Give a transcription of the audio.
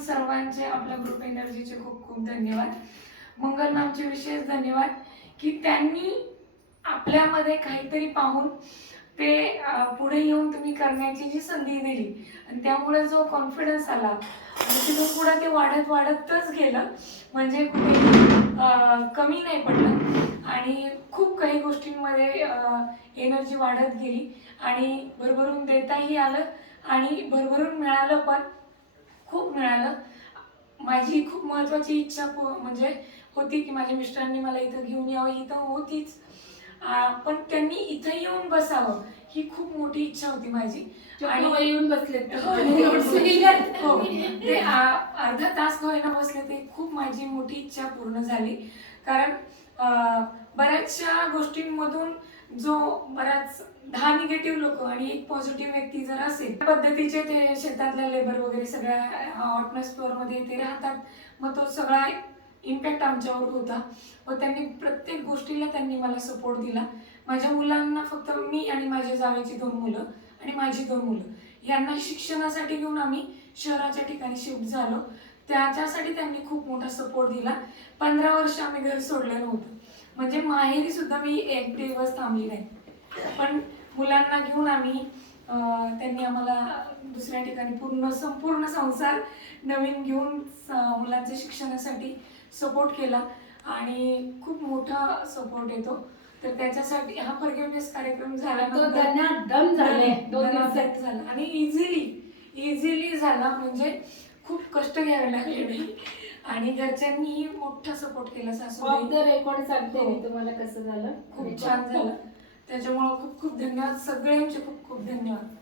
सर्वांचे आपल्या ग्रुप एनर्जीचे खूप खूप धन्यवाद. मंगल मॅमचे विशेष धन्यवाद की त्यांनी आपल्यामध्ये काहीतरी पाहून ते पुढे येऊन तुम्ही करण्याची जी संधी दिली आणि त्यामुळे जो कॉन्फिडन्स आला आणि तिथून पुढे ते वाढत वाढतच गेलं म्हणजे कुठे कमी नाही पडलं. आणि खूप काही गोष्टींमध्ये एनर्जी वाढत गेली आणि भरभरून देताही आलं आणि भरभरून मिळालं पण. खूप मिळालं. माझी खूप महत्त्वाची इच्छा म्हणजे होती की माझ्या मिस्टरांनी मला इथं घेऊन यावं ही तर होतीच पण त्यांनी इथं येऊन बसावं ही खूप मोठी इच्छा होती माझी. आणि येऊन बसलेत. हो, हो. ते आ- अर्धा तास होईना बसले ते खूप माझी मोठी इच्छा पूर्ण झाली. कारण बऱ्याचशा गोष्टींमधून जो बराच दहा निगेटिव्ह लोक आणि एक पॉझिटिव्ह व्यक्ती जर असेल त्या पद्धतीचे ते शेतातल्या लेबर वगैरे सगळ्या हॉटनेस मध्ये ते राहतात. मग तो सगळा इम्पॅक्ट आमच्यावर होता. व त्यांनी प्रत्येक गोष्टीला त्यांनी मला सपोर्ट दिला. माझ्या मुलांना फक्त मी आणि माझ्या जावेची दोन मुलं आणि माझी दोन मुलं. यांना शिक्षणासाठी घेऊन आम्ही शहराच्या ठिकाणी शिफ्ट झालो. त्याच्यासाठी त्यांनी खूप मोठा सपोर्ट दिला. पंधरा वर्ष आम्ही घर सोडलं नव्हतं. म्हणजे माहेरी सुद्धा मी एक दिवस थांबली नाही. पण मुलांना घेऊन आम्ही त्यांनी आम्हाला दुसऱ्या ठिकाणी पूर्ण संपूर्ण संसार नवीन घेऊन मुलांच्या शिक्षणासाठी सपोर्ट केला. आणि खूप मोठा सपोर्ट येतो. तर त्याच्यासाठी हा फॉरगिवनेस कार्यक्रम तो झाल्यानंतर दम झाले. दोन दिवसात. झाला. आणि इझिली इझिली झाला. म्हणजे खूप कष्ट घ्यावे लागले नाही आणि घरच्यांनीही मोठा सपोर्ट केला द रेकॉर्ड सांगते हो. मी तुम्हाला कसं झालं. खूप छान झालं. त्याच्यामुळे खूप खूप धन्यवाद. सगळ्यांचे खूप खूप धन्यवाद.